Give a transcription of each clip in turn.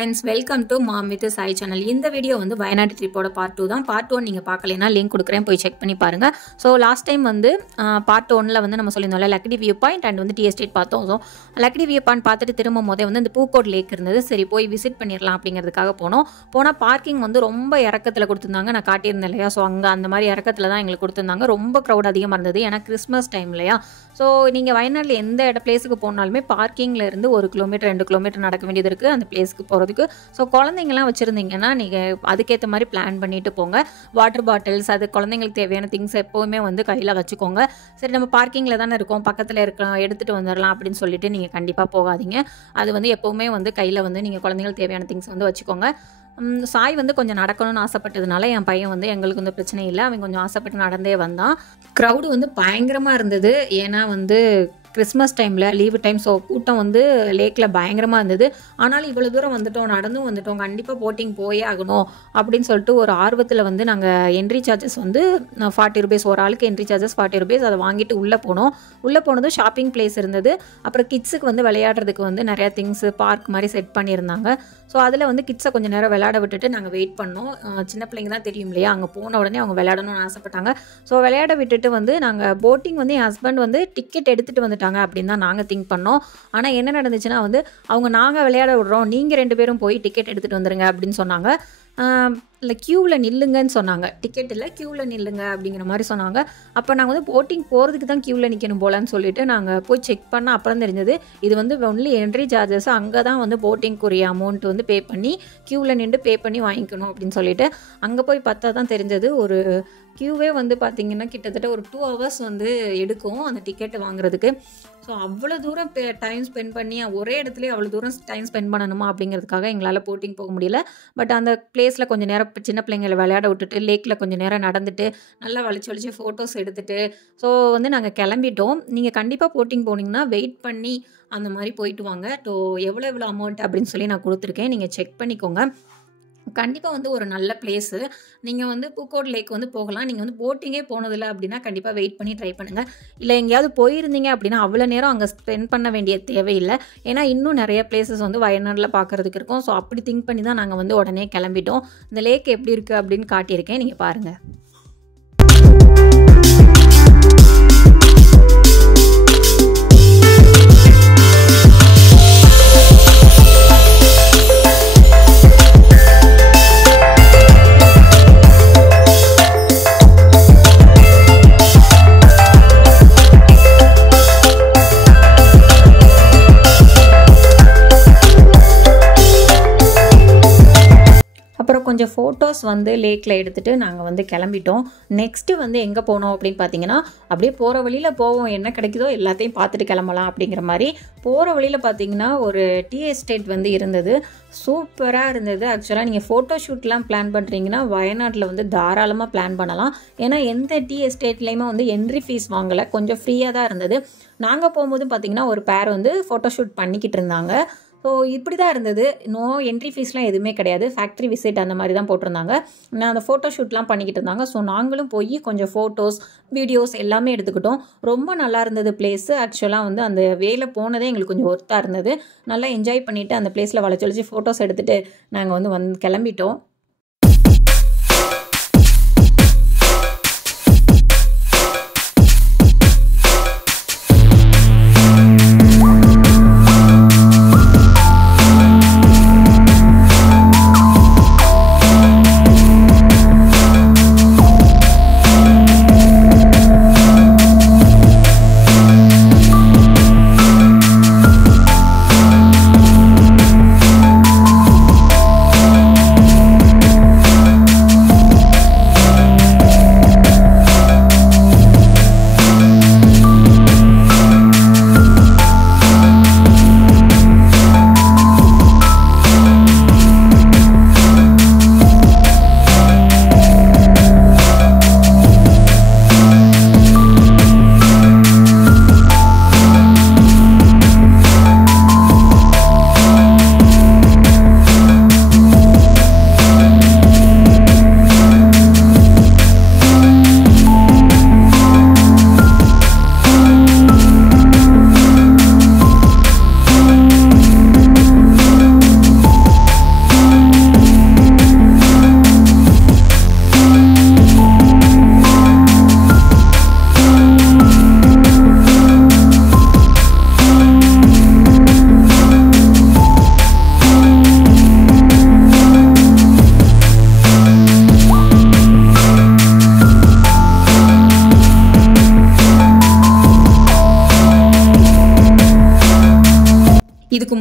friends, welcome to Mom with Sai channel. இந்த video வந்து Wayanad ட்ரிப்போட part 2 தான். பார்ட் 1 நீங்க பார்க்கலைனா லிங்க் கொடுக்குறேன், போய் செக் பண்ணி பாருங்க. ஸோ லாஸ்ட் டைம் வந்து பார்ட் 1ல வந்து நம்ம சொல்லியிருந்தோம்ல லக்கடி வியூ பாயிண்ட் அண்ட் வந்து டி எஸ்டேட் பார்த்தோம். ஸோ லக்கடி வியூ பாயிண்ட் பார்த்துட்டு திரும்ப போதே வந்து இந்த பூக்கோட் லேக் இருந்தது. சரி போய் விசிட் பண்ணிடலாம் அப்படிங்கிறதுக்காக போனால் பார்க்கிங் வந்து ரொம்ப இறக்கத்தில் கொடுத்துருந்தாங்க. நான் காட்டியிருந்தேன் இல்லையா? ஸோ அங்கே அந்த மாதிரி இறக்கத்தில் தான் எங்களுக்கு கொடுத்துருந்தாங்க. ரொம்ப க்ரௌட் அதிகமாக இருந்தது, ஏன்னா கிறிஸ்மஸ் டைம் இல்லையா? ஸோ நீங்கள் வயநாட்டில் எந்த பிளேஸுக்கு போனாலுமே பார்க்கிங்கில் இருந்து 1 கிலோமீட்டர் 2 கிலோமீட்டர் நடக்க வேண்டியது இருக்குது அந்த பிளேஸ்க்கு போகிறதுக்கு. ஸோ குழந்தைங்கலாம் வச்சுருந்தீங்கன்னா நீங்கள் அதுக்கேற்ற மாதிரி பிளான் பண்ணிட்டு போங்க. வாட்டர் பாட்டில்ஸ், அது குழந்தைங்களுக்கு தேவையான திங்ஸ் எப்போவுமே வந்து கையில் வச்சுக்கோங்க. சரி நம்ம பார்க்கிங்கில் தானே இருக்கோம், பக்கத்தில் இருக்கலாம், எடுத்துகிட்டு வந்துடலாம் அப்படின்னு சொல்லிட்டு நீங்கள் கண்டிப்பாக போகாதீங்க. அது வந்து எப்போவுமே வந்து கையில் வந்து நீங்கள் குழந்தைங்களுக்கு தேவையான திங்ஸ் வந்து வச்சுக்கோங்க. சாய் வந்து கொஞ்சம் நடக்கணும்னு ஆசைப்பட்டதுனால என் பையன் வந்து எங்களுக்கு வந்து பிரச்சனை இல்லை, அவன் கொஞ்சம் ஆசைப்பட்டு நடந்தே வந்தான். க்ரௌடு வந்து பயங்கரமாக இருந்தது, ஏன்னா வந்து கிறிஸ்மஸ் டைமில் லீவு டைம். ஸோ கூட்டம் வந்து லேக்கில் பயங்கரமாக இருந்தது. ஆனாலும் இவ்வளோ தூரம் வந்துட்டோம், நடந்தும் வந்துட்டோம், கண்டிப்பாக போட்டிங் போயே ஆகணும் அப்படின்னு சொல்லிட்டு ஒரு ஆர்வத்தில் வந்து நாங்கள் என்ட்ரி சார்ஜஸ் வந்து 40 ரூபீஸ், ஒரு ஆளுக்கு என்ட்ரி சார்ஜஸ் 40 ரூபீஸ், அதை வாங்கிட்டு உள்ளே போனோம். உள்ளே போனதும் ஷாப்பிங் பிளேஸ் இருந்தது. அப்புறம் கிட்ஸுக்கு வந்து விளையாடுறதுக்கு வந்து நிறையா திங்ஸு பார்க் மாதிரி செட் பண்ணியிருந்தாங்க. ஸோ அதில் வந்து கிட்ஸை கொஞ்சம் நேரம் விளையாட விட்டுட்டு நாங்கள் வெயிட் பண்ணோம். சின்ன பிள்ளைங்க தான் தெரியும் இல்லையா? அங்கே போன உடனே அவங்க விளையாடணும்னு ஆசைப்பட்டாங்க. ஸோ விளையாட விட்டுட்டு வந்து நாங்கள் போட்டிங் வந்து என் ஹஸ்பண்ட் வந்து டிக்கெட் எடுத்துகிட்டு வந்துட்டாங்க அப்படின்னு தான் நாங்கள் திங்க் பண்ணோம். ஆனால் என்ன நடந்துச்சுன்னா வந்து நாங்கள் விளையாட விடுறோம், நீங்கள் 2 பேரும் போய் டிக்கெட் எடுத்துகிட்டு வந்துடுங்க அப்படின்னு சொன்னாங்க. இல்லை க்யூவில் நில்லுங்கன்னு சொன்னாங்க, டிக்கெட் இல்லை க்யூவில் நில்லுங்க அப்படிங்கிற மாதிரி சொன்னாங்க. அப்போ நாங்கள் வந்து போட்டிங் போகிறதுக்கு தான் க்யூவில் நிற்கணும் போலன்னு சொல்லிட்டு நாங்கள் போய் செக் பண்ணால் அப்புறம் தெரிஞ்சது இது வந்து ஒன்லி என்ட்ரி சார்ஜஸ். அங்கே தான் வந்து போட்டிங்குரிய அமௌண்ட் வந்து பே பண்ணி க்யூவில் நின்று பே பண்ணி வாங்கிக்கணும் அப்படின்னு சொல்லிட்டு அங்கே போய் பார்த்தா தான் தெரிஞ்சது. ஒரு க்யூவே வந்து பார்த்திங்கன்னா கிட்டத்தட்ட ஒரு 2 hours வந்து எடுக்கும் அந்த டிக்கெட்டு வாங்குறதுக்கு. ஸோ அவ்வளோ தூரம் டைம் ஸ்பெண்ட் பண்ணி ஒரே இடத்துலேயே அவ்வளோ தூரம் டைம் ஸ்பெண்ட் பண்ணணுமா அப்படிங்கிறதுக்காக எங்களால் போட்டிங் போக முடியல. பட் அந்த பிளேஸில் கொஞ்சம் நேரம் சின்ன பிள்ளைங்களை விளையாட விட்டுட்டு லேக்கில் கொஞ்சம் நேரம் நடந்துட்டு நல்லா வலிச்சு ஃபோட்டோஸ் எடுத்துகிட்டு ஸோ வந்து நாங்கள் கிளம்பிட்டோம். நீங்கள் கண்டிப்பாக போட்டிங் போனீங்கன்னா வெயிட் பண்ணி அந்த மாதிரி போயிட்டு வாங்க. ஸோ எவ்வளோ அமௌண்ட் அப்படின்னு சொல்லி நான் கொடுத்துருக்கேன், நீங்கள் செக் பண்ணிக்கோங்க. கண்டிப்பாக வந்து ஒரு நல்ல பிளேஸு. நீங்கள் வந்து பூக்கோட் லேக் வந்து போகலாம். நீங்கள் வந்து போட்டிங்கே போனதில்லை அப்படின்னா கண்டிப்பாக வெயிட் பண்ணி ட்ரை பண்ணுங்கள். இல்லை எங்கேயாவது போயிருந்தீங்க அப்படின்னா அவ்வளோ நேரம் அங்கே ஸ்பெண்ட் பண்ண வேண்டிய தேவையில்லை, ஏன்னா இன்னும் நிறைய பிளேசஸ் வந்து வயநாட்டில் பார்க்குறதுக்கு இருக்கும். ஸோ அப்படி திங்க் பண்ணி தான் நாங்கள் வந்து உடனே கிளம்பிட்டோம். இந்த லேக் எப்படி இருக்குது அப்படின்னு காட்டியிருக்கேன், நீங்கள் பாருங்கள். அப்புறம் கொஞ்சம் ஃபோட்டோஸ் வந்து லேக்கில் எடுத்துகிட்டு நாங்கள் வந்து கிளம்பிட்டோம். நெக்ஸ்ட்டு வந்து எங்கே போனோம் அப்படின்னு பார்த்தீங்கன்னா, அப்படியே போகிற வழியில் போவோம், என்ன கிடைக்குதோ எல்லாத்தையும் பார்த்துட்டு கிளம்பலாம் அப்படிங்கிற மாதிரி. போகிற வழியில் பார்த்தீங்கன்னா ஒரு டீ எஸ்டேட் வந்து இருந்தது, சூப்பராக இருந்தது. ஆக்சுவலாக நீங்கள் ஃபோட்டோ ஷூட்லாம் பிளான் பண்ணுறீங்கன்னா வயநாட்டில் வந்து தாராளமாக பிளான் பண்ணலாம், ஏன்னா எந்த டீ எஸ்டேட்லேயுமே வந்து என்ட்ரி ஃபீஸ் வாங்கலை, கொஞ்சம் ஃப்ரீயாக தான் இருந்தது. நாங்கள் போகும்போது பார்த்திங்கன்னா ஒரு பேர் வந்து ஃபோட்டோ ஷூட் பண்ணிக்கிட்டு இருந்தாங்க. ஸோ இப்படி தான் இருந்தது, நோ என்ட்ரி ஃபீஸ்லாம் எதுவுமே கிடையாது, ஃபேக்ட்ரி விசிட் அந்த மாதிரி தான் போட்டிருந்தாங்க. நான் அந்த ஃபோட்டோ ஷூட்லாம் பண்ணிக்கிட்டு இருந்தாங்க. ஸோ நாங்களும் போய் கொஞ்சம் ஃபோட்டோஸ் வீடியோஸ் எல்லாமே எடுத்துக்கிட்டோம். ரொம்ப நல்லா இருந்தது பிளேஸு. ஆக்சுவலாக வந்து அந்த வேலை போனதே எங்களுக்கு கொஞ்சம் ஒர்த்தாக இருந்தது. நல்லா என்ஜாய் பண்ணிவிட்டு அந்த பிளேஸில் வளைச்சி ஃபோட்டோஸ் எடுத்துகிட்டு நாங்கள் வந்து கிளம்பிட்டோம்.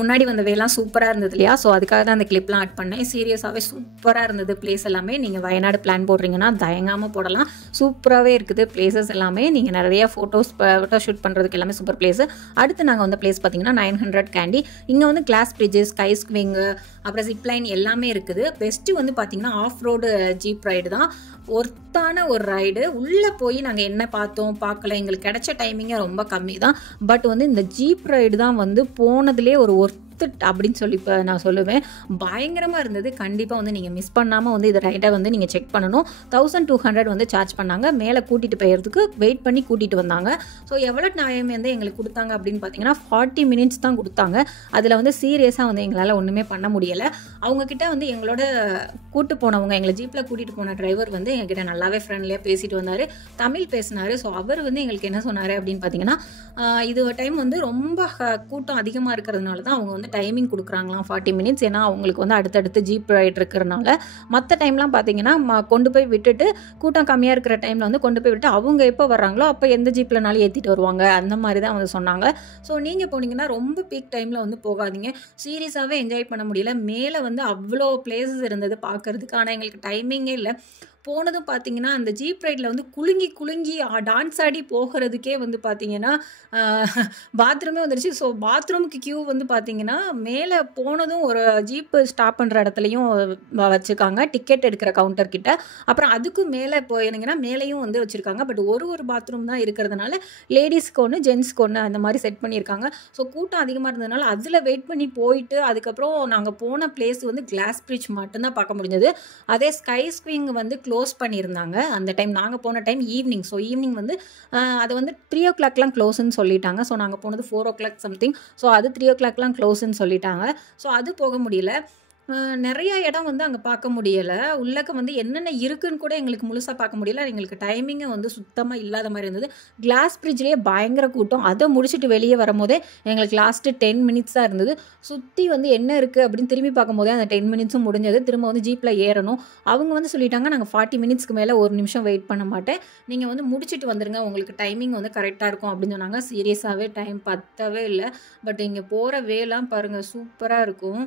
முன்னாடி வந்த வேலாம் சூப்பராக இருந்தது இல்லையா? ஸோ அதுக்காக தான் அந்த கிளிப்லாம் ஆட் பண்ணேன். சீரியஸாகவே சூப்பராக இருந்தது பிளேஸ் எல்லாமே. நீங்கள் வயநாடு பிளான் போடுறீங்கன்னா தயங்காமல் போடலாம். சூப்பராகவே இருக்குது பிளேசஸ் எல்லாமே. நீங்கள் நிறைய ஃபோட்டோ ஷூட் பண்ணுறதுக்கு எல்லாமே சூப்பர் பிளேஸு. அடுத்து நாங்கள் வந்த பிளேஸ் பார்த்தீங்கன்னா 900 கேண்டி. இங்கே வந்து கிளாஸ் பிரிட்ஜு, ஸ்கை ஸ்விங்கு, அப்புறம் ஜிப்லைன் எல்லாமே இருக்குது. பெஸ்ட்டு வந்து பார்த்தீங்கன்னா ஆஃப் ரோடு ஜீப் ரைடு தான். ஒர்த்தான ஒரு ரைடு. உள்ளே போய் நாங்கள் என்ன பார்த்தோம் பார்க்கல, எங்களுக்கு கிடைச்ச டைமிங்கே ரொம்ப கம்மி தான். பட் வந்து இந்த ஜீப் ரைடு தான் வந்து போனதுலேயே ஒரு அப்படின்னு சொல்லி இப்போ நான் சொல்லுவேன். பயங்கரமாக இருந்தது. கண்டிப்பாக வந்து நீங்கள் மிஸ் பண்ணாமல் வந்து இந்த ரைடை வந்து நீங்கள் செக் பண்ணணும். 1200 வந்து சார்ஜ் பண்ணாங்க. மேலே கூட்டிகிட்டு போயிறதுக்கு வெயிட் பண்ணி கூட்டிகிட்டு வந்தாங்க. ஸோ எவ்வளோ டைம் வந்து எங்களுக்கு கொடுத்தாங்க அப்படின்னு பார்த்தீங்கன்னா 40 மினிட்ஸ் தான் கொடுத்தாங்க. அதில் வந்து சீரியஸாக வந்து எங்களால் ஒன்றுமே பண்ண முடியலை. அவங்கக்கிட்ட வந்து எங்களோட கூட்டு போனவங்க, எங்களை ஜீப்பில் கூட்டிகிட்டு போன டிரைவர் வந்து எங்ககிட்ட நல்லாவே ஃப்ரெண்ட்லியாக பேசிட்டு வந்தார், தமிழ் பேசினார். ஸோ அவர் வந்து எங்களுக்கு என்ன சொன்னார் அப்படின்னு பார்த்தீங்கன்னா, இது டைம் வந்து ரொம்ப கூட்டம் அதிகமாக இருக்கிறதுனால தான் அவங்க வந்து டைமிங் கொடுக்குறாங்களாம் 40 மினிட்ஸ். ஏன்னா அவங்களுக்கு வந்து அடுத்தடுத்து ஜீப் ரைட் இருக்கிறனால. மற்ற டைம்லாம் பார்த்தீங்கன்னா கொண்டு போய் விட்டுட்டு கூட்டம் கம்மியாக இருக்கிற டைமில் வந்து கொண்டு போய் விட்டு அவங்க எப்போ வர்றாங்களோ அப்போ எந்த ஜீப்லனாலும் ஏற்றிட்டு வருவாங்க. அந்த மாதிரி தான் வந்து சொன்னாங்க. ஸோ நீங்கள் போனீங்கன்னா ரொம்ப பீக் டைமில் வந்து போகாதீங்க. சீரியஸாகவே என்ஜாய் பண்ண முடியல. மேலே வந்து அவ்வளோ பிளேசஸ் இருந்தது பார்க்குறதுக்கு. ஆனால் எங்களுக்கு டைமிங்கே இல்லை. போனதும் பார்த்தீங்கன்னா அந்த ஜீப் ரைடில் வந்து குலுங்கி டான்ஸ் ஆடி போகிறதுக்கே வந்து பார்த்தீங்கன்னா பாத்ரூமே வந்துருச்சு. ஸோ பாத்ரூமுக்கு கியூ வந்து பார்த்தீங்கன்னா மேலே போனதும் ஒரு ஜீப்பு ஸ்டாப் பண்ணுற இடத்துலையும் வச்சுருக்காங்க, டிக்கெட் எடுக்கிற கவுண்டர் கிட்ட. அப்புறம் அதுக்கும் மேலே போயிருந்தீங்கன்னா மேலேயும் வந்து வச்சுருக்காங்க. பட் ஒரு பாத்ரூம் தான் இருக்கிறதுனால லேடிஸ்க்கு ஒன்று, ஜென்ஸ்க்கு ஒன்று அந்த மாதிரி செட் பண்ணியிருக்காங்க. ஸோ கூட்டம் அதிகமாக இருந்ததுனால அதில் வெயிட் பண்ணி போயிட்டு அதுக்கப்புறம் நாங்கள் போன பிளேஸ் வந்து கிளாஸ் பிரிட்ஜ் மட்டும்தான் பார்க்க முடிஞ்சது. அதே ஸ்கை ஸ்விங் வந்து க்ளோஸ் பண்ணியிருந்தாங்க அந்த டைம். நாங்கள் போன டைம் ஈவினிங். ஸோ ஈவினிங் வந்து அது வந்து 3 o'clockலாம் க்ளோஸ்ன்னு சொல்லிட்டாங்க. ஸோ நாங்கள் போனது 4 o'clock சம்திங். ஸோ அது 3 o'clockலாம் க்ளோஸ்ன்னு சொல்லிட்டாங்க. ஸோ அது போக முடியல. நிறைய இடம் வந்து அங்கே பார்க்க முடியலை. உள்ளக்க வந்து என்னென்ன இருக்குன்னு கூட எங்களுக்கு முழுசாக பார்க்க முடியல. எங்களுக்கு டைமிங்கை வந்து சுத்தமாக இல்லாத மாதிரி இருந்தது. கிளாஸ் பிரிட்ஜ்லேயே பயங்கர கூட்டம். அதை முடிச்சுட்டு வெளியே வரும்போதே எங்களுக்கு லாஸ்ட்டு 10 மினிட்ஸ் தான் இருந்தது. சுற்றி வந்து என்ன இருக்குது அப்படின்னு திரும்பி பார்க்கும்போதே அந்த 10 மினிட்ஸும் முடிஞ்சது. திரும்ப வந்து ஜீப்பில் ஏறணும். அவங்க வந்து சொல்லிட்டாங்க, நாங்கள் 40 மினிட்ஸ்க்கு மேலே ஒரு நிமிஷம் வெயிட் பண்ண மாட்டேன், நீங்கள் வந்து முடிச்சுட்டு வந்துடுங்க, உங்களுக்கு டைமிங் வந்து கரெக்டாக இருக்கும் அப்படின்னு சொன்னாங்க. சீரியஸாகவே டைம் பத்தவே இல்லை. பட் இங்கே போகிற வேலாம் பாருங்கள், சூப்பராக இருக்கும்.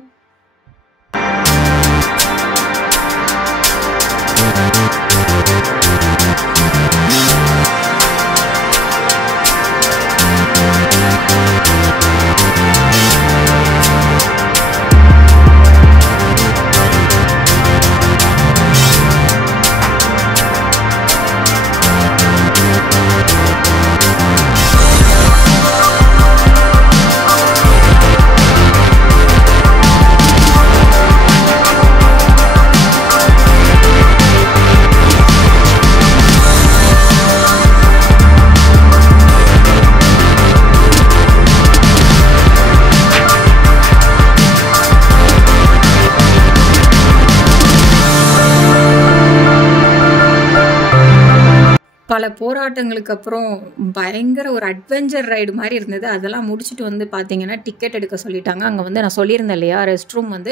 பல போராட்டங்களுக்கு அப்புறம் பயங்கர ஒரு அட்வென்ச்சர் ரைடு மாதிரி இருந்தது. அதெல்லாம் முடிச்சுட்டு வந்து பார்த்தீங்கன்னா டிக்கெட் எடுக்க சொல்லிட்டாங்க. அங்கே வந்து நான் சொல்லியிருந்தேன் இல்லையா, ரெஸ்ட் ரூம் வந்து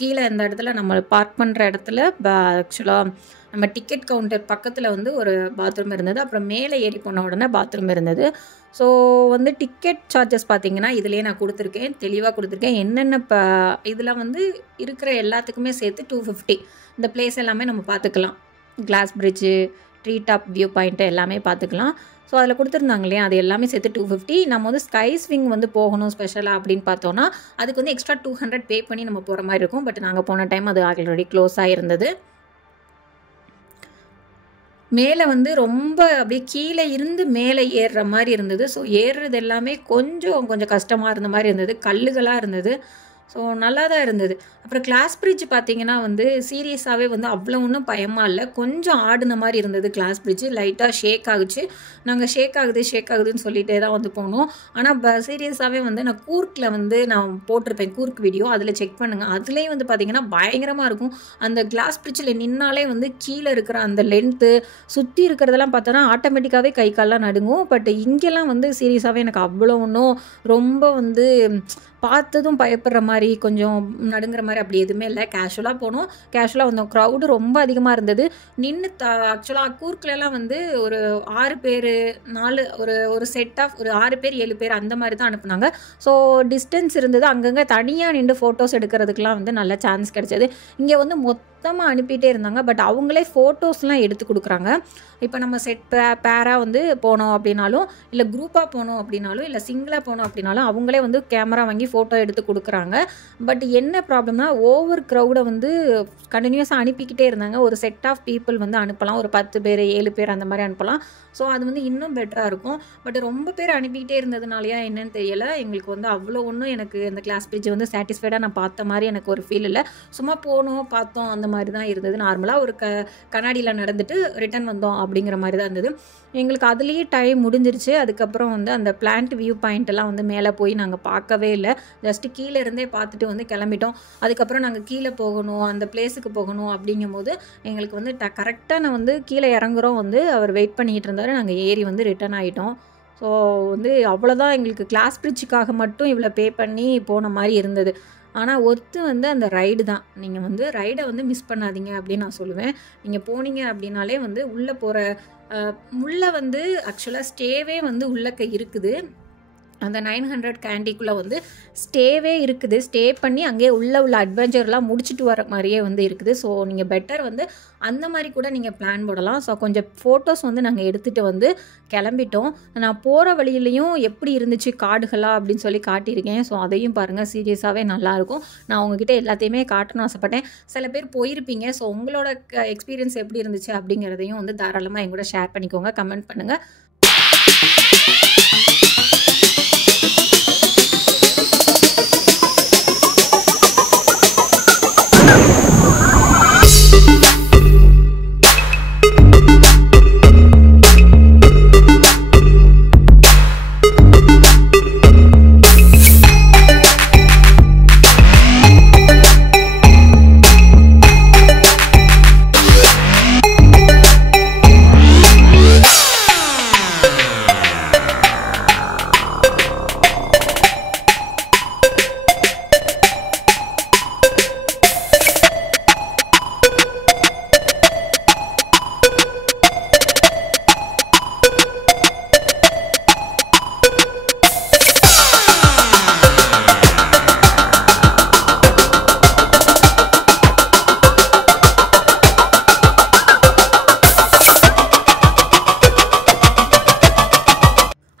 கீழே இந்த இடத்துல நம்ம பார்க் பண்ணுற இடத்துல ஆக்சுவலாக நம்ம டிக்கெட் கவுண்டர் பக்கத்தில் வந்து ஒரு பாத்ரூம் இருந்தது. அப்புறம் மேலே ஏறி போன உடனே பாத்ரூம் இருந்தது. ஸோ வந்து டிக்கெட் சார்ஜஸ் பார்த்தீங்கன்னா இதிலே நான் கொடுத்துருக்கேன், தெளிவாக கொடுத்துருக்கேன். என்னென்ன இதில் வந்து இருக்கிற எல்லாத்துக்குமே சேர்த்து 250. இந்த பிளேஸ் எல்லாமே நம்ம பார்த்துக்கலாம். Glass bridge, tree top view point எல்லாமே பார்த்துக்கலாம். ஸோ அதில் கொடுத்துருந்தாங்க இல்லையா, அது எல்லாமே சேர்த்து 250. நம்ம வந்து ஸ்கை ஸ்விங் வந்து போகணும் ஸ்பெஷலாக அப்படின்னு பார்த்தோன்னா அதுக்கு வந்து எக்ஸ்ட்ரா 200 பே பண்ணி நம்ம போகிற மாதிரி இருக்கும். பட் நாங்கள் போன டைம் அது ஆல்ரெடி க்ளோஸ் ஆகிருந்தது. மேலே வந்து ரொம்ப அப்படியே கீழே இருந்து மேலே ஏறுற மாதிரி இருந்தது. ஸோ ஏறுறது எல்லாமே கொஞ்சம் கஷ்டமாக இருந்த மாதிரி இருந்தது, கல்லுகளாக இருந்தது. ஸோ நல்லா தான் இருந்தது. அப்புறம் கிளாஸ் பிரிட்ஜ் பார்த்தீங்கன்னா வந்து சீரியஸாகவே வந்து அவ்வளோ ஒன்றும் பயமாக இல்லை, கொஞ்சம் ஆடின மாதிரி இருந்தது. கிளாஸ் பிரிட்ஜு லைட்டாக ஷேக் ஆகுச்சு. நாங்கள் ஷேக் ஆகுதுன்னு சொல்லிகிட்டே தான் வந்து போனோம். ஆனால் சீரியஸாகவே வந்து நான் கூர்க்கில் வந்து நான் போட்டிருப்பேன் கூர்க் வீடியோ, அதில் செக் பண்ணுங்கள். அதுலேயும் வந்து பார்த்திங்கன்னா பயங்கரமாக இருக்கும். அந்த கிளாஸ் பிரிட்ஜில் நின்னாலே வந்து கீழே இருக்கிற அந்த லென்த்து சுற்றி இருக்கிறதெல்லாம் பார்த்தோன்னா ஆட்டோமேட்டிக்காகவே கை கால்லாம் நடுங்கும். பட் இங்கெல்லாம் வந்து சீரியஸாகவே எனக்கு அவ்வளோ ஒன்றும் ரொம்ப வந்து பார்த்ததும் பயப்படுற மாதிரி மாதிரி கொஞ்சம் நடுங்கிற மாதிரி அப்படி எதுவுமே இல்லை. கேஷுவலாக போனோம், கேஷுவலாக வந்தோம். க்ரௌடு ரொம்ப அதிகமாக இருந்தது. நின்று ஆக்சுவலாக கூர்க்லலாம் வந்து ஒரு 6 பேர் 4 ஒரு செட் ஆஃப் ஒரு 6 பேர் 7 பேர் அந்த மாதிரி தான் அனுப்புனாங்க. ஸோ டிஸ்டன்ஸ் இருந்தது. அங்கங்கே தனியாக நின்று ஃபோட்டோஸ் எடுக்கிறதுக்கெலாம் வந்து நல்ல சான்ஸ் கிடைச்சது. இங்கே வந்து மொத்தமாக அனுப்பிட்டே இருந்தாங்க. பட் அவங்களே ஃபோட்டோஸ்லாம் எடுத்து கொடுக்குறாங்க. இப்போ நம்ம செட் பேராக வந்து போனோம் அப்படின்னாலும், இல்லை குரூப்பாக போனோம் அப்படின்னாலும், இல்லை சிங்கிளாக போனோம் அப்படின்னாலும் அவங்களே வந்து கேமரா வாங்கி ஃபோட்டோ எடுத்து கொடுக்குறாங்க. பட் என்ன ப்ராப்ளம்னா ஓவர் க்ரௌடை வந்து கண்டினியூஸாக அனுப்பிக்கிட்டே இருந்தாங்க. ஒரு செட் ஆஃப் பீப்புள் வந்து அனுப்பலாம், ஒரு 10 பேர் 7 பேர் அந்த மாதிரி அனுப்பலாம். ஸோ அது வந்து இன்னும் பெட்டராக இருக்கும். பட் ரொம்ப பேர் அனுப்பிக்கிட்டே இருந்ததுனாலையா என்னன்னு தெரியலை, எங்களுக்கு வந்து அவ்வளோ ஒன்றும் எனக்கு இந்த கிளாஸ் பிரிட்ஜ் வந்து சாட்டிஸ்ஃபைடாக நான் பார்த்த மாதிரி எனக்கு ஒரு ஃபீல் இல்லை. சும்மா போனோம் பார்த்தோம் அந்த மாதிரி தான் இருந்தது. நார்மலாக ஒரு கண்ணாடியில் நடந்துட்டு ரிட்டன் வந்தோம் அப்படிங்கிற மாதிரி தான் இருந்தது. எங்களுக்கு அதுலேயே டைம் முடிஞ்சிருச்சு. அதுக்கப்புறம் வந்து அந்த பிளான்ட் வியூ பாயிண்ட்டெல்லாம் வந்து மேலே போய் நாங்கள் பார்க்கவே இல்லை. ஜஸ்ட்டு கீழே இருந்தே பார்த்துட்டு வந்து கிளம்பிட்டோம். அதுக்கப்புறம் நாங்கள் கீழே போகணும், அந்த பிளேஸுக்கு போகணும் அப்படிங்கும் போது எங்களுக்கு வந்து கரெக்டாக நான் வந்து கீழே இறங்குறோம் வந்து அவர் வெயிட் பண்ணிக்கிட்டு இருந்தார். நாங்கள் ஏறி வந்து ரிட்டன் ஆகிட்டோம். ஸோ வந்து அவ்வளோதான். எங்களுக்கு கிளாஸ் பிரிட்ஜுக்காக மட்டும் இவ்வளோ பே பண்ணி போன மாதிரி இருந்தது. ஆனால் ஒர்த்து வந்து அந்த ரைடு தான். நீங்கள் வந்து ரைடை வந்து மிஸ் பண்ணாதீங்க அப்படின்னு நான் சொல்லுவேன். நீங்கள் போனீங்க அப்படின்னாலே வந்து உள்ளே போகிற உள்ளே வந்து ஆக்சுவலாக ஸ்டேவே வந்து உள்ளக்க இருக்குது. அந்த 900 கேண்டிக்குள்ளே வந்து ஸ்டேவே இருக்குது. ஸ்டே பண்ணி அங்கேயே உள்ள அட்வென்ச்சர்லாம் முடிச்சுட்டு வர மாதிரியே வந்து இருக்குது. ஸோ நீங்கள் பெட்டர் வந்து அந்த மாதிரி கூட நீங்கள் பிளான் போடலாம். ஸோ கொஞ்சம் ஃபோட்டோஸ் வந்து நாங்கள் எடுத்துகிட்டு வந்து கிளம்பிட்டோம். நான் போகிற வழியிலையும் எப்படி இருந்துச்சு காடுகளாக அப்படின்னு சொல்லி காட்டியிருக்கேன். ஸோ அதையும் பாருங்கள், சீரியஸாகவே நல்லாயிருக்கும். நான் உங்ககிட்ட எல்லாத்தையுமே காட்டணும்னு ஆசைப்பட்டேன். சில பேர் போயிருப்பீங்க. ஸோ உங்களோட எக்ஸ்பீரியன்ஸ் எப்படி இருந்துச்சு அப்படிங்கிறதையும் வந்து தாராளமாக என் கூட ஷேர் பண்ணிக்கோங்க, கமெண்ட் பண்ணுங்கள்.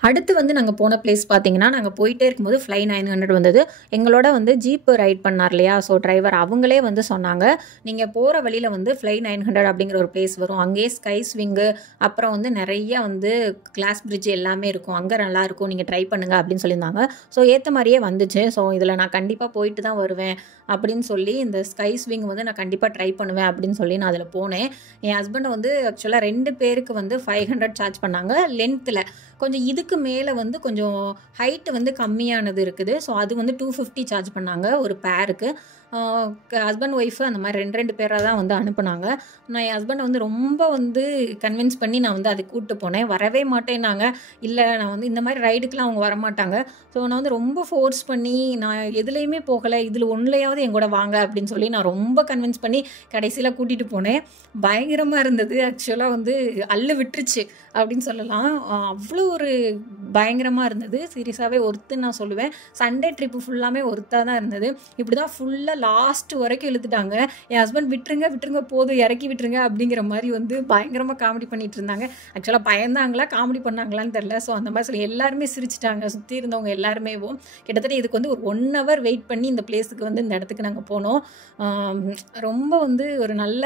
அடுத்து வந்து நாங்கள் போன பிளேஸ் பார்த்தீங்கன்னா, நாங்கள் போயிட்டே இருக்கும்போது ஃப்ளை 900 வந்தது. எங்களோட வந்து ஜீப் ரைட் பண்ணார் இல்லையா, ஸோ டிரைவர் அவங்களே வந்து சொன்னாங்க, நீங்கள் போகிற வழியில் வந்து ஃப்ளை 900 அப்படிங்கிற ஒரு பிளேஸ் வரும், அங்கேயே ஸ்கை ஸ்விங்கு அப்புறம் வந்து நிறைய வந்து கிளாஸ் பிரிட்ஜ் எல்லாமே இருக்கும், அங்கே நல்லாயிருக்கும், நீங்கள் ட்ரை பண்ணுங்கள் அப்படின்னு சொல்லியிருந்தாங்க. ஸோ ஏற்ற மாதிரியே வந்துச்சு. ஸோ இதில் நான் கண்டிப்பாக போயிட்டு தான் வருவேன் அப்படின்னு சொல்லி இந்த ஸ்கை ஸ்விங் வந்து நான் கண்டிப்பாக ட்ரை பண்ணுவேன் அப்படின்னு சொல்லி நான் அதில் போனேன். என் ஹஸ்பண்டை வந்து ஆக்சுவலாக 2 பேருக்கு வந்து 500 சார்ஜ் பண்ணாங்க. லென்த்தில் கொஞ்சம் இதுக்கு மேலே வந்து கொஞ்சம் ஹைட்டு வந்து கம்மியானது இருக்குது. ஸோ அது வந்து 250 சார்ஜ் பண்ணாங்க ஒரு பேருக்கு. ஹஸ்பண்ட் ஒய்ஃபு அந்த மாதிரி 2 பேராக தான் வந்து அனுப்புனாங்க. நான் என் ஹஸ்பண்டை வந்து ரொம்ப வந்து கன்வின்ஸ் பண்ணி நான் வந்து அதை கூப்பிட்டு போனேன். வரவே மாட்டேன்னாங்க. இல்லை நான் வந்து இந்த மாதிரி ரைடுக்கெலாம் அவங்க வரமாட்டாங்க. ஸோ நான் வந்து ரொம்ப ஃபோர்ஸ் பண்ணி நான் எதுலேயுமே போகலை, இதில் ஒன்றுலையாவது என் கூட வாங்க அப்படின்னு சொல்லி நான் ரொம்ப கன்வின்ஸ் பண்ணி கடைசியில் கூட்டிகிட்டு போனேன். பயங்கரமாக இருந்தது. ஆக்சுவலாக வந்து அள்ளு விட்டுருச்சு அப்படின்னு சொல்லலாம். அவ்வளோ ஒரு பயங்கரமாக இருந்தது. சீரியஸாகவே ஒர்த்துன்னு நான் சொல்லுவேன். சண்டே ட்ரிப்பு ஃபுல்லாமே ஒர்த்தாக தான் இருந்தது. இப்படி தான் ஃபுல்லாக லாஸ்ட் வரைக்கும் இழுத்துட்டாங்க. என் ஹஸ்பண்ட் விட்டுருங்க போதும் இறக்கி விட்டுருங்க அப்படிங்கிற மாதிரி வந்து பயங்கரமாக காமெடி பண்ணிகிட்டு இருந்தாங்க. ஆக்சுவலாக பயந்தாங்களா காமெடி பண்ணாங்களான்னு தெரில. ஸோ அந்த மாதிரி சொல்லி எல்லாருமே சிரிச்சிட்டாங்க, சுற்றி இருந்தவங்க எல்லாருமே. கிட்டத்தட்ட இதுக்கு வந்து ஒரு 1 hour வெயிட் பண்ணி இந்த பிளேஸுக்கு வந்து இந்த இடத்துக்கு நாங்கள் போனோம். ரொம்ப வந்து ஒரு நல்ல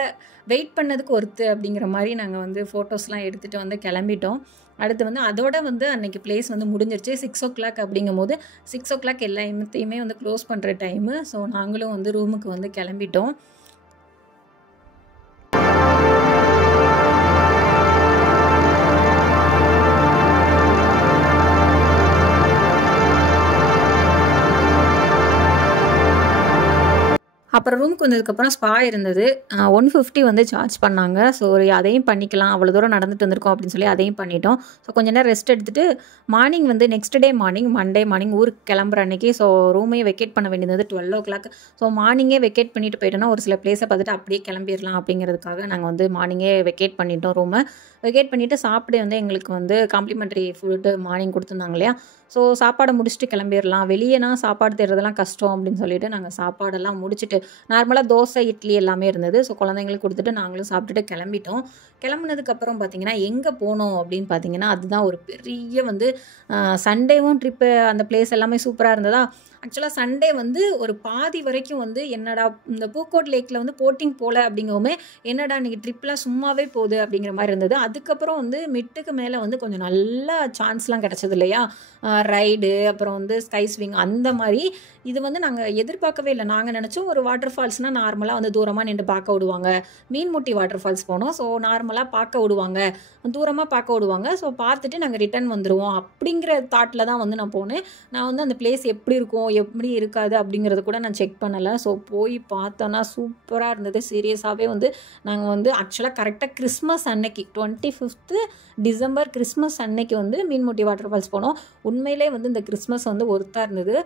வெயிட் பண்ணதுக்கு ஒர்த்து அப்படிங்கிற மாதிரி நாங்கள் வந்து ஃபோட்டோஸ்லாம் எடுத்துகிட்டு வந்து கிளம்பிட்டோம். அடுத்து வந்து அதோட வந்து அன்றைக்கி பிளேஸ் வந்து முடிஞ்சிருச்சு. 6 o'clock அப்படிங்கும் போது 6 o'clock எல்லாத்தையுமே வந்து க்ளோஸ் பண்ணுற டைமு. ஸோ நாங்களும் வந்து ரூமுக்கு வந்து கிளம்பிட்டோம். அப்புறம் ரூமுக்கு வந்ததுக்கப்புறம் ஸ்பா இருந்தது. 150 வந்து சார்ஜ் பண்ணாங்க. ஸோ அதையும் பண்ணிக்கலாம், அவ்வளோ தூரம் நடந்துட்டு வந்திருக்கோம் அப்படின்னு சொல்லி அதையும் பண்ணிட்டோம். ஸோ கொஞ்ச நேரம் ரெஸ்ட் எடுத்துகிட்டு மார்னிங் வந்து next day morning Monday morning ஊருக்கு கிளம்புற அன்றைக்கி ஸோ ரூமையே வெக்கேட் பண்ண வேண்டியது 12 o'clock. ஸோ மார்னிங்கே வெக்கேட் பண்ணிட்டு போயிட்டோன்னா ஒரு சில பிளேஸை பார்த்துட்டு அப்படியே கிளம்பிடலாம் அப்படிங்கிறதுக்காக நாங்கள் வந்து மார்னிங்கே வெக்கேட் பண்ணிட்டோம் ரூமை. வெக்கேட் பண்ணிவிட்டு சாப்பிட வந்து எங்களுக்கு வந்து காம்ப்ளிமெண்ட்ரி ஃபுட்டு மார்னிங் கொடுத்துருந்தாங்க இல்லையா. ஸோ சாப்பாடை முடிச்சுட்டு கிளம்பிடலாம், வெளியேனா சாப்பாடு தேடுறதெல்லாம் கஷ்டம் அப்படின்னு சொல்லிட்டு நாங்கள் சாப்பாடெல்லாம் முடிச்சுட்டு நார்மலாக தோசை இட்லி எல்லாமே இருந்தது. ஸோ குழந்தைங்களுக்கு கொடுத்துட்டு நாங்களும் சாப்பிட்டுட்டு கிளம்பிட்டோம். கிளம்புனதுக்கப்புறம் பார்த்திங்கன்னா எங்கே போனோம் அப்படின்னு பார்த்தீங்கன்னா அதுதான் ஒரு பெரிய வந்து சண்டேவும் ட்ரிப்பு, அந்த பிளேஸ் எல்லாமே சூப்பராக இருந்ததா. ஆக்சுவலாக சண்டே வந்து ஒரு பாதி வரைக்கும் வந்து என்னடா இந்த பூக்கோட் லேக்கில் வந்து போட்டிங் போகல அப்படிங்கவுமே என்னடா இன்றைக்கி ட்ரிப்லாம் சும்மாவே போகுது அப்படிங்கிற மாதிரி இருந்தது. அதுக்கப்புறம் வந்து மிட்டுக்கு மேலே வந்து கொஞ்சம் நல்ல சான்ஸ்லாம் கிடச்சது இல்லையா, ரைடு அப்புறம் வந்து ஸ்கை ஸ்விங் அந்த மாதிரி. இது வந்து நாங்கள் எதிர்பார்க்கவே இல்லை. நாங்கள் நினச்சோம் ஒரு வாட்டர் ஃபால்ஸ்னால் நார்மலாக வந்து தூரமாக நின்று பார்க்க விடுவாங்க. மீன்முட்டி வாட்டர் ஃபால்ஸ் போனோம். ஸோ நார்மலாக பார்க்க விடுவாங்க, தூரமாக பார்க்க விடுவாங்க. ஸோ பார்த்துட்டு நாங்கள் ரிட்டர்ன் வந்துடுவோம் அப்படிங்கிற தாட்டில் தான் வந்து நான் போனேன். நான் வந்து அந்த பிளேஸ் எப்படி இருக்கும் எப்படி இருக்காது அப்படிங்கிறத கூட நான் செக் பண்ணலை. ஸோ போய் பார்த்தோன்னா சூப்பராக இருந்தது. சீரியஸாகவே வந்து நாங்கள் வந்து ஆக்சுவலாக கரெக்டாக கிறிஸ்மஸ் அன்னைக்கு 25th டிசம்பர் கிறிஸ்மஸ் அன்னைக்கு வந்து மீன்முட்டி வாட்டர் ஃபால்ஸ் போனோம். உண்மையிலே வந்து இந்த கிறிஸ்மஸ் வந்து ஒர்த்தாக இருந்தது.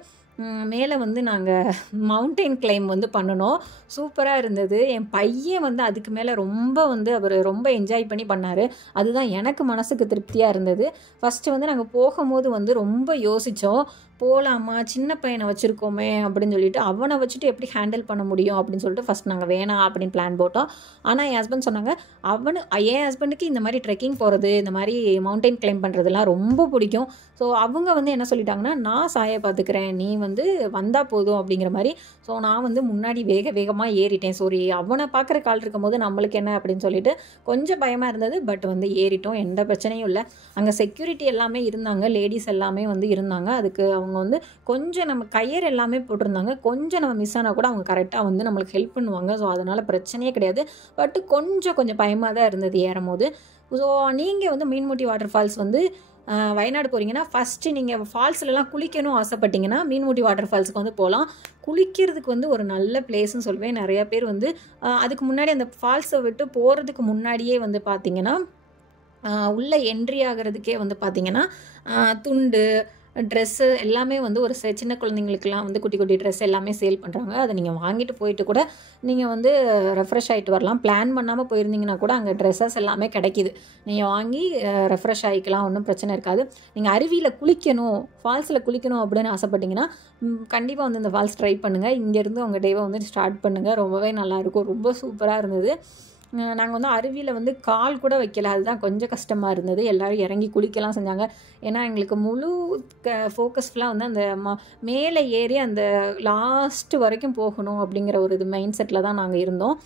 மேலே வந்து நாங்கள் மவுண்டெயின் கிளைம் வந்து பண்ணினோம். சூப்பராக இருந்தது. என் பையன் வந்து அதுக்கு மேலே ரொம்ப வந்து அவர் ரொம்ப என்ஜாய் பண்ணி பண்ணார். அதுதான் எனக்கு மனசுக்கு திருப்தியாக இருந்தது. ஃபஸ்ட்டு வந்து நாங்கள் போகும்போது வந்து ரொம்ப யோசித்தோம், போகலாமா, சின்ன பையனை வச்சுருக்கோமே அப்படின்னு சொல்லிட்டு, அவனை வச்சுட்டு எப்படி ஹேண்டில் பண்ண முடியும் அப்படின்னு சொல்லிட்டு ஃபஸ்ட் நாங்கள் வேணாம் அப்படின்னு பிளான் போட்டோம். ஆனால் என் ஹஸ்பண்ட் சொன்னாங்க, என் ஹஸ்பண்டுக்கு இந்த மாதிரி ட்ரெக்கிங் போகிறது, இந்த மாதிரி மவுண்டெயின் கிளைம் பண்ணுறதுலாம் ரொம்ப பிடிக்கும். ஸோ அவங்க வந்து என்ன சொல்லிட்டாங்கன்னா, நான் சாயை பார்த்துக்கிறேன், நீ வந்து வந்தால் போதும் அப்படிங்கிற மாதிரி. ஸோ நான் வந்து முன்னாடி வேகமாக ஏறிட்டேன். சரி, அவனை பார்க்குற கால் இருக்கும்போது நம்மளுக்கு என்ன அப்படின்னு சொல்லிட்டு கொஞ்சம் பயமாக இருந்தது. பட் வந்து ஏறிட்டோம், எந்த பிரச்சனையும் இல்லை. அங்கே செக்யூரிட்டி எல்லாமே இருந்தாங்க, லேடிஸ் எல்லாமே வந்து இருந்தாங்க. அதுக்கு அவங்க வந்து கொஞ்சம் நம்ம கயிறு எல்லாமே போட்டிருந்தாங்க. கொஞ்சம் நம்ம மிஸ் ஆனால் கூட அவங்க கரெக்டாக வந்து நம்மளுக்கு ஹெல்ப் பண்ணுவாங்க. ஸோ அதனால் பிரச்சனையே கிடையாது. பட் கொஞ்சம் பயமாக தான் இருந்தது ஏறும்போது. ஸோ நீங்கள் வந்து மீன்முட்டி வாட்டர் ஃபால்ஸ் வந்து வயநாடு போகிறீங்கன்னா ஃபஸ்ட்டு நீங்கள் ஃபால்ஸ்லலாம் குளிக்கணும் ஆசைப்பட்டீங்கன்னா மீன்முட்டி வாட்டர் ஃபால்ஸுக்கு வந்து போகலாம். குளிக்கிறதுக்கு வந்து ஒரு நல்ல பிளேஸ்ன்னு சொல்லுவேன். நிறையா பேர் வந்து அதுக்கு முன்னாடி அந்த ஃபால்ஸை விட்டு போகிறதுக்கு முன்னாடியே வந்து பார்த்திங்கன்னா உள்ளே என்ட்ரி ஆகிறதுக்கே வந்து பார்த்திங்கன்னா துண்டு ட்ரெஸ்ஸு எல்லாமே வந்து ஒரு சின்ன குழந்தைங்களுக்குலாம் வந்து குட்டி குட்டி ட்ரெஸ் எல்லாமே சேல் பண்ணுறாங்க. அதை நீங்கள் வாங்கிட்டு போயிட்டு கூட நீங்கள் வந்து ரெஃப்ரெஷ் ஆகிட்டு வரலாம். பிளான் பண்ணாமல் போயிருந்தீங்கன்னா கூட அங்கே ட்ரெஸ்ஸஸ் எல்லாமே கிடைக்கிது, நீங்கள் வாங்கி ரெஃப்ரெஷ் ஆகிக்கலாம், ஒன்றும் பிரச்சனை இருக்காது. நீங்கள் அருவியில் குளிக்கணும், ஃபால்ஸில் குளிக்கணும் அப்படின்னு ஆசைப்பட்டீங்கன்னா கண்டிப்பாக வந்து இந்த ஃபால்ஸ் ட்ரை பண்ணுங்கள். இங்கேருந்து உங்கள் டேவை வந்து ஸ்டார்ட் பண்ணுங்கள். ரொம்பவே நல்லாயிருக்கும், ரொம்ப சூப்பராக இருந்தது. நாங்கள் வந்து அருவியில் வந்து கால் கூட வைக்கல, அதுதான் கொஞ்சம் கஷ்டமாக இருந்தது. எல்லோரும் இறங்கி குளிக்கலாம் செஞ்சாங்க. ஏன்னா எங்களுக்கு முழு ஃபோக்கஸ்ஃபுல்லாக வந்து அந்த மேலே ஏறி அந்த லாஸ்ட்டு வரைக்கும் போகணும் அப்படிங்கிற ஒரு இது மைண்ட் செட்டில் தான் நாங்கள் இருந்தோம்.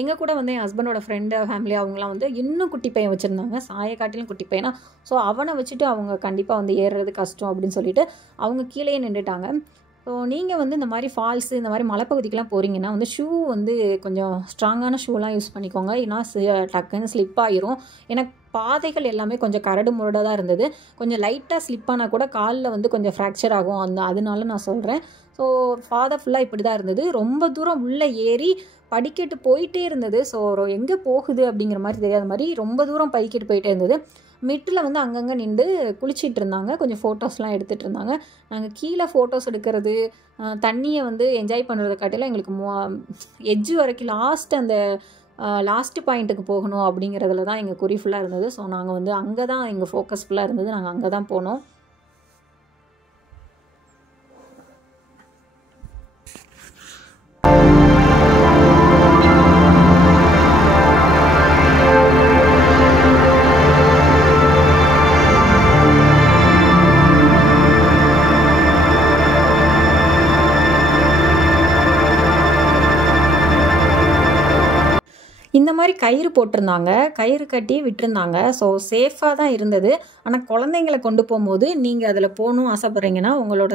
எங்கள் கூட வந்து என் ஹஸ்பண்டோட ஃப்ரெண்டு ஃபேமிலி அவங்களாம் வந்து இன்னும் குட்டி பையன் வச்சுருந்தாங்க, சாயை காட்டிலும் குட்டி பையனா. ஸோ அவனை வச்சுட்டு அவங்க கண்டிப்பாக வந்து ஏறுறது கஷ்டம் அப்படின்னு சொல்லிட்டு அவங்க கீழே நின்றுட்டாங்க. ஸோ நீங்கள் வந்து இந்த மாதிரி ஃபால்ஸு இந்த மாதிரி மலைப்பகுதிக்கெலாம் போகிறீங்கன்னா வந்து ஷூ வந்து கொஞ்சம் ஸ்ட்ராங்கான ஷூலாம் யூஸ் பண்ணிக்கோங்க. ஏன்னா டக்குன்னு ஸ்லிப் ஆகிரும். ஏன்னா பாதைகள் எல்லாமே கொஞ்சம் கரடு முரடாக தான் இருந்தது. கொஞ்சம் லைட்டாக ஸ்லிப்பானால் கூட காலில் வந்து கொஞ்சம் ஃப்ராக்சர் ஆகும். அதனால நான் சொல்கிறேன். ஸோ பாதை ஃபுல்லாக இப்படி தான் இருந்தது. ரொம்ப தூரம் உள்ளே ஏறி படிக்கட்டு போயிட்டே இருந்தது. ஸோ எங்கே போகுது அப்படிங்கிற மாதிரி தெரியாத மாதிரி ரொம்ப தூரம் படிக்கட்டு போயிட்டே இருந்தது. மிட்டில் வந்து அங்கங்கே நின்று குளிச்சிட்டு இருந்தாங்க, கொஞ்சம் ஃபோட்டோஸ்லாம் எடுத்துகிட்டு இருந்தாங்க. நாங்கள் கீழே ஃபோட்டோஸ் எடுக்கிறது, தண்ணியை வந்து என்ஜாய் பண்ணுறதை காட்டிலும் எங்களுக்கு எட்ஜு வரைக்கும் லாஸ்ட்டு பாயிண்ட்டுக்கு போகணும் அப்படிங்கிறதுல தான் எங்கள் குறி ஃபுல்லாக இருந்தது. ஸோ நாங்கள் வந்து அங்கே தான் எங்கள் ஃபோக்கஸ் ஃபுல்லாக இருந்தது. நாங்கள் அங்கே தான் போனோம். இந்த மாதிரி கயிறு போட்டிருந்தாங்க, கயிறு கட்டி விட்டுருந்தாங்க. ஸோ சேஃபாக தான் இருந்தது. ஆனால் குழந்தைங்களை கொண்டு போகும்போது நீங்கள் அதில் போகணும் ஆசைப்பட்றீங்கன்னா உங்களோட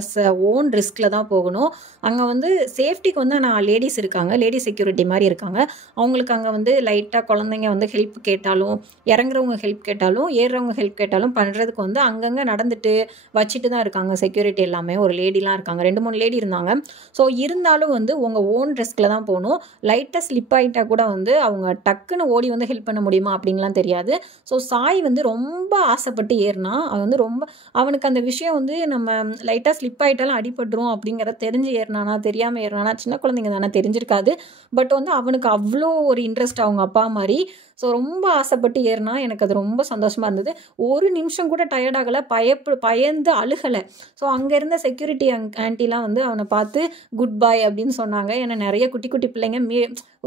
ஓன் ரிஸ்கில் தான் போகணும். அங்கே வந்து சேஃப்டிக்கு வந்து நான் லேடிஸ் இருக்காங்க, லேடி செக்யூரிட்டி மாதிரி இருக்காங்க. அவங்களுக்கு அங்கே வந்து லைட்டாக குழந்தைங்க வந்து ஹெல்ப் கேட்டாலும், இறங்குறவங்க ஹெல்ப் கேட்டாலும், ஏறுறவங்க ஹெல்ப் கேட்டாலும் பண்ணுறதுக்கு வந்து அங்கங்கே நடந்துட்டு வச்சுட்டு தான் இருக்காங்க செக்யூரிட்டி எல்லாமே. ஒரு லேடிலாம் இருக்காங்க, 2-3 லேடி இருந்தாங்க. ஸோ இருந்தாலும் வந்து உங்கள் ஓன் ரிஸ்கில் தான் போகணும். லைட்டாக ஸ்லிப் ஆகிட்டா கூட வந்து அவங்க டக்குன்னு ஓடி வந்து ஹெல்ப் பண்ண முடியுமா அப்படின்லாம் தெரியாது. ஸோ சாய் வந்து ரொம்ப ஆசைப்பட்டு ஏறினா, அவன் வந்து ரொம்ப அவனுக்கு அந்த விஷயம் வந்து நம்ம லைட்டாக ஸ்லிப் ஆகிட்டாலும் அடிபட்டுரும் அப்படிங்கிறத தெரிஞ்சு ஏறினானா தெரியாமல் ஏறினானா, சின்ன குழந்தைங்க தானே தெரிஞ்சிருக்காது. பட் வந்து அவனுக்கு அவ்வளோ ஒரு இன்ட்ரெஸ்ட் அவங்க அப்பா மாதிரி. ஸோ ரொம்ப ஆசைப்பட்டு ஏறினா. எனக்கு அது ரொம்ப சந்தோஷமாக இருந்தது. ஒரு நிமிஷம் கூட டயர்டாகலை, பயந்து அழுகலை. ஸோ அங்கே இருந்த செக்யூரிட்டி ஆண்டிலாம் வந்து அவனை பார்த்து குட் பாய் அப்படின்னு சொன்னாங்க. ஏன்னா நிறைய குட்டி குட்டி பிள்ளைங்க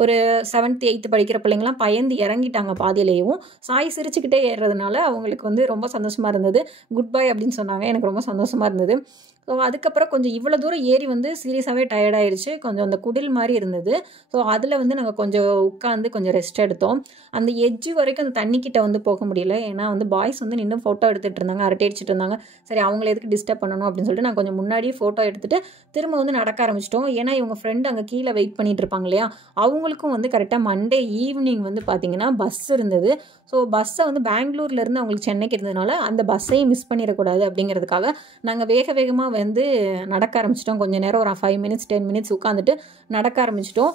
ஒரு 7th 8th படிக்கிற பிள்ளைங்களாம் பயந்து இறங்கிட்டாங்க பாதியிலேயும். சாய் சிரிச்சுக்கிட்டே ஏறுறதுனால அவங்களுக்கு வந்து ரொம்ப சந்தோஷமாக இருந்தது. குட் பாய் அப்படின்னு சொன்னாங்க. எனக்கு ரொம்ப சந்தோஷமாக இருந்தது. ஸோ அதுக்கப்புறம் கொஞ்சம் இவ்வளோ தூரம் ஏறி வந்து சீரியஸாகவே டயர்டாயிருச்சு. கொஞ்சம் அந்த குடில் மாதிரி இருந்தது. ஸோ அதில் வந்து நாங்கள் கொஞ்சம் உட்காந்து கொஞ்சம் ரெஸ்ட் எடுத்தோம். அந்த எட்ஜு வரைக்கும் அந்த தண்ணிக்கிட்ட வந்து போக முடியல. ஏன்னா வந்து பாய்ஸ் வந்து நின்று ஃபோட்டோ எடுத்துகிட்டு இருந்தாங்க, அரட்டை அடிச்சுட்டு இருந்தாங்க. சரி அவங்கள எதுக்கு டிஸ்டர்ப் பண்ணணும் அப்படின்னு சொல்லிட்டு நான் கொஞ்சம் முன்னாடியே ஃபோட்டோ எடுத்துகிட்டு திரும்ப வந்து நடக்க ஆரம்பிச்சிட்டோம். ஏன்னா இவங்க ஃப்ரெண்டு அங்கே கீழே வெயிட் பண்ணிட்டு இருப்பாங்க இல்லையா, அவங்களுக்கும் வந்து கரெக்டாக மண்டே ஈவினிங் வந்து பார்த்திங்கன்னா பஸ் இருந்தது. ஸோ பஸ்ஸை வந்து பெங்களூர்லேருந்து அவங்களுக்கு சென்னைக்கு இருந்ததுனால அந்த பஸ்ஸையும் மிஸ் பண்ணிடக்கூடாது அப்படிங்கிறதுக்காக நாங்கள் வேக வேகமாக வந்து நடக்க ஆரம்பிச்சிட்டோம். கொஞ்சம் நேரம் ஒரு 5 minutes 10 minutes உட்காந்துட்டு நடக்க ஆரம்பிச்சிட்டோம்.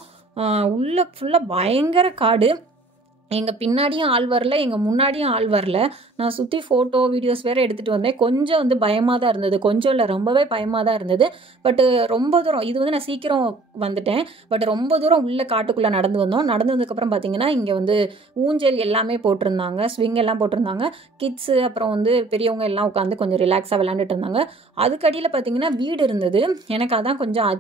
உள்ள ஃபுல்லாக பயங்கர காடு. எங்கள் பின்னாடியும் ஆள் வரல, எங்கள் முன்னாடியும் ஆள் வரல. நான் சுற்றி ஃபோட்டோ வீடியோஸ் வேறு எடுத்துகிட்டு வந்தேன். கொஞ்சம் வந்து பயமாக தான் இருந்தது, கொஞ்சம் இல்லை ரொம்பவே பயமாக தான் இருந்தது. பட்டு ரொம்ப தூரம் இது வந்து நான் சீக்கிரம் வந்துட்டேன். பட் ரொம்ப தூரம் உள்ள காட்டுக்குள்ளே நடந்து வந்தோம். நடந்து வந்ததுக்கப்புறம் பார்த்திங்கன்னா இங்கே வந்து ஊஞ்சல் எல்லாமே போட்டிருந்தாங்க, ஸ்விங் எல்லாம் போட்டிருந்தாங்க. கிட்ஸு அப்புறம் வந்து பெரியவங்க எல்லாம் உட்காந்து கொஞ்சம் ரிலாக்ஸாக விளையாண்டுட்டு இருந்தாங்க. அதுக்கடியில் பார்த்திங்கன்னா வீடு இருந்தது. எனக்கு அதான் கொஞ்சம்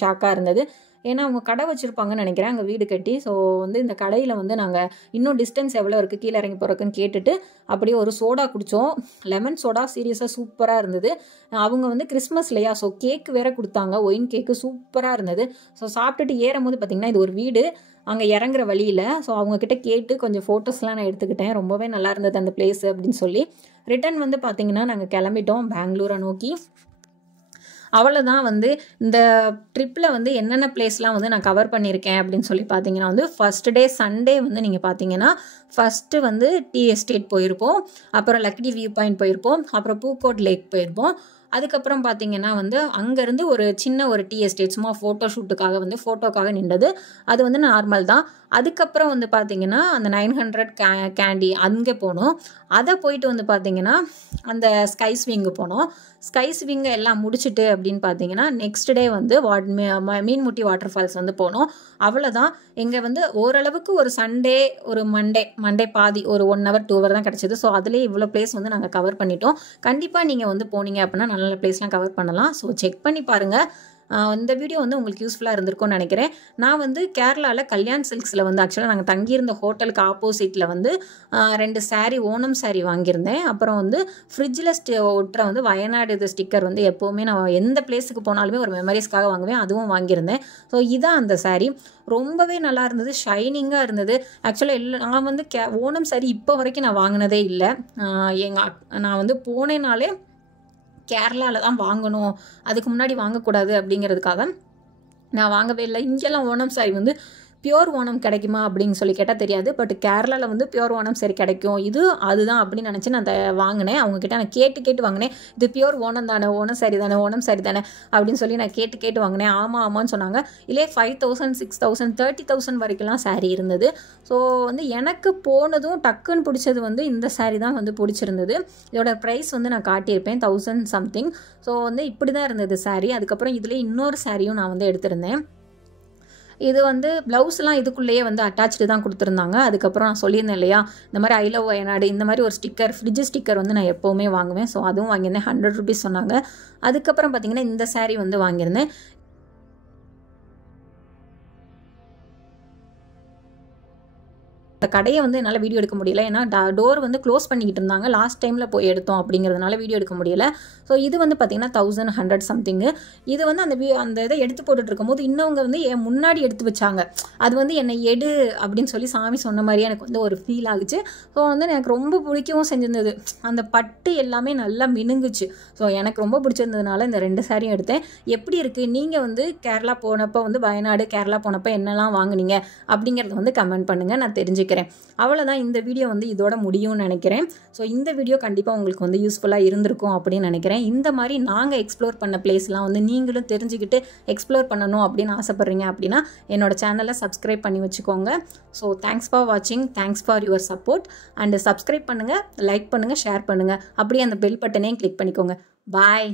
ஷாக்காக இருந்தது. ஏன்னா அவங்க கடை வச்சுருப்பாங்கன்னு நினைக்கிறேன் அங்கே வீடு கட்டி. ஸோ வந்து இந்த கடையில் வந்து நாங்கள் இன்னும் டிஸ்டன்ஸ் எவ்வளோ இருக்குது கீழே இறங்கி போகிறதுக்குன்னு கேட்டுட்டு அப்படியே ஒரு சோடா குடித்தோம். லெமன் சோடா சீரியஸாக சூப்பராக இருந்தது. அவங்க வந்து கிறிஸ்மஸ் இல்லையா, ஸோ கேக் வேறு கொடுத்தாங்க, ஒயின் கேக்கு சூப்பராக இருந்தது. ஸோ சாப்பிட்டுட்டு ஏறும் போது பார்த்திங்கன்னா இது ஒரு வீடு அங்கே இறங்குற வழியில். ஸோ அவங்கக்கிட்ட கேட்டு கொஞ்சம் ஃபோட்டோஸ்லாம் நான் எடுத்துக்கிட்டேன். ரொம்பவே நல்லா இருந்தது அந்த பிளேஸு அப்படின்னு சொல்லி. ரிட்டன் வந்து பார்த்திங்கன்னா நாங்கள் கிளம்பிட்டோம் பெங்களூரை நோக்கி. அவ்வளோதான் வந்து இந்த ட்ரிப்பில் வந்து என்னென்ன பிளேஸ்லாம் வந்து நான் கவர் பண்ணியிருக்கேன் அப்படின்னு சொல்லி பார்த்தீங்கன்னா வந்து ஃபர்ஸ்ட் டே சண்டே வந்து நீங்கள் பார்த்தீங்கன்னா ஃபஸ்ட்டு வந்து டீ எஸ்டேட் போயிருப்போம், அப்புறம் லக்கிடி வியூ பாயிண்ட் போயிருப்போம், அப்புறம் பூக்கோட் லேக் போயிருப்போம். அதுக்கப்புறம் பார்த்தீங்கன்னா வந்து அங்கேருந்து ஒரு சின்ன ஒரு டீ எஸ்டேட் சும்மா ஃபோட்டோ ஷூட்டுக்காக வந்து ஃபோட்டோக்காக நின்றது, அது வந்து நார்மல் தான். அதுக்கப்புறம் வந்து பார்த்திங்கன்னா அந்த 900 கேண்டி அங்கே போனோம். அதை போயிட்டு வந்து பார்த்திங்கன்னா அந்த ஸ்கை ஸ்விங்கு போனோம். ஸ்கை ஸ்விங்கை எல்லாம் முடிச்சுட்டு அப்படின்னு பார்த்தீங்கன்னா நெக்ஸ்ட் டே வந்து மீன்முட்டி வாட்டர் ஃபால்ஸ் வந்து போனோம். அவ்வளோதான். எங்கே வந்து ஓரளவுக்கு ஒரு சண்டே ஒரு மண்டே பாதி ஒரு 1 hour 2 hour தான் கிடச்சிது. ஸோ அதுலேயே இவ்வளோ பிளேஸ் வந்து நாங்கள் கவர் பண்ணிட்டோம். கண்டிப்பாக நீங்கள் வந்து போனீங்க அப்படின்னா நல்ல நல்ல பிளேஸ்லாம் கவர் பண்ணலாம். ஸோ செக் பண்ணி பாருங்கள். இந்த வீடியோ வந்து உங்களுக்கு யூஸ்ஃபுல்லாக இருந்திருக்கும்னு நினைக்கிறேன். நான் வந்து கேரளாவில் கல்யாண் சில்க்ஸில் வந்து ஆக்சுவலாக நாங்கள் தங்கியிருந்த ஹோட்டலுக்கு ஆப்போசிட்டில் வந்து 2 saree ஓணம் saree வாங்கியிருந்தேன். அப்புறம் வந்து ஃப்ரிட்ஜில் ஒட்டுற வந்து வயநாடு இது ஸ்டிக்கர் வந்து எப்போவுமே நான் எந்த பிளேஸுக்கு போனாலுமே ஒரு மெமரிஸ்க்காக வாங்குவேன், அதுவும் வாங்கியிருந்தேன். ஸோ இதான் அந்த saree. ரொம்பவே நல்லா இருந்தது, ஷைனிங்காக இருந்தது. ஆக்சுவலாக நான் வந்து ஓணம் saree இப்போ வரைக்கும் நான் வாங்கினதே இல்லை. நான் வந்து போனேனாலே கேரளாவில் தான் வாங்கணும், அதுக்கு முன்னாடி வாங்கக்கூடாது அப்படிங்கிறதுக்காக நான் வாங்கவே இல்லை. இங்கெல்லாம் ஓணம் saree வந்து பியோர் ஓணம் கிடைக்குமா அப்படின்னு சொல்லி கேட்டால் தெரியாது. பட் கேரளாவில் வந்து பியோர் ஓணம் சரி கிடைக்கும், இது அதுதான் அப்படின்னு நினச்சி நான் வாங்கினேன். அவங்கக்கிட்ட நான் கேட்டு வாங்கினேன், இது பியோர் ஓணம் தானே, ஓணம் சரி தானே, ஓணம் சரி தானே அப்படின்னு சொல்லி நான் கேட்டு வாங்கினேன். ஆமான்னு சொன்னாங்க. இல்லையே 5,000 6,000 30,000 வரைக்கும்லாம் saree இருந்தது. ஸோ வந்து எனக்கு போனதும் டக்குன்னு பிடிச்சது வந்து இந்த saree தான் வந்து பிடிச்சிருந்தது. இதோட ப்ரைஸ் வந்து நான் காட்டியிருப்பேன் 1000 something. ஸோ வந்து இப்படி தான் இருந்தது saree. அதுக்கப்புறம் இதில் இன்னொரு சாரியும் நான் வந்து எடுத்திருந்தேன். இது வந்து ப்ளவுஸ்லாம் இதுக்குள்ளேயே வந்து அட்டாச்சு தான் கொடுத்துருந்தாங்க. அதுக்கப்புறம் நான் சொல்லியிருந்தேன் இல்லையா, இந்த மாதிரி ஐ லவ் வயநாடு இந்த மாதிரி ஒரு ஸ்டிக்கர், ஃப்ரிட்ஜ் ஸ்டிக்கர் வந்து நான் எப்போவுமே வாங்குவேன். ஸோ அதுவும் வாங்கியிருந்தேன், 100 rupees சொன்னாங்க. அதுக்கப்புறம் பார்த்திங்கன்னா இந்த saree வந்து வாங்கியிருந்தேன். கடையை வந்து என்னால் வீடியோ எடுக்க முடியல. ஏன்னா டோர் வந்து க்ளோஸ் பண்ணிக்கிட்டு இருந்தாங்க. லாஸ்ட் டைமில் போய் எடுத்தோம் அப்படிங்கிறதுனால வீடியோ எடுக்க முடியல. ஸோ இது வந்து பார்த்திங்கன்னா 1100 சம்திங்கு. இது வந்து அந்த இதை எடுத்து போட்டுட்டு இருக்கும்போது இன்னவங்க வந்து என் முன்னாடி எடுத்து வச்சாங்க. அது வந்து என்னை எடு அப்படின்னு சொல்லி சாமி சொன்ன மாதிரியே எனக்கு வந்து ஒரு ஃபீல் ஆகுச்சு. ஸோ வந்து எனக்கு ரொம்ப பிடிக்கவும் செஞ்சிருந்தது. அந்த பட்டு எல்லாமே நல்லா மினுங்குச்சு. ஸோ எனக்கு ரொம்ப பிடிச்சிருந்ததுனால இந்த 2 சாரியும் எடுத்தேன். எப்படி இருக்குது, நீங்கள் வந்து கேரளா போனப்போ வந்து வயநாடு கேரளா போனப்போ என்னெல்லாம் வாங்குனீங்க அப்படிங்கிறத வந்து கமெண்ட் பண்ணுங்கள், நான் தெரிஞ்சுக்கிறேன். அவ்வளோதான், இந்த வீடியோ வந்து இதோட முடியும்னு நினைக்கிறேன். ஸோ இந்த வீடியோ கண்டிப்பாக உங்களுக்கு வந்து யூஸ்ஃபுல்லாக இருந்திருக்கும் அப்படின்னு நினைக்கிறேன். இந்த மாதிரி நாங்கள் எக்ஸ்ப்ளோர் பண்ண பிளேஸ்லாம் வந்து நீங்களும் தெரிஞ்சுக்கிட்டு எக்ஸ்ப்ளோர் பண்ணணும் அப்படின்னு ஆசைப்பட்றீங்க அப்படின்னா என்னோட சேனலை சப்ஸ்கிரைப் பண்ணி வச்சுக்கோங்க. ஸோ தேங்க்ஸ் ஃபார் வாட்சிங், thanks for your support. And subscribe பண்ணுங்கள், லைக் பண்ணுங்கள், ஷேர் பண்ணுங்கள். அப்படியே அந்த பெல் பட்டனையும் கிளிக் பண்ணிக்கோங்க. பாய்.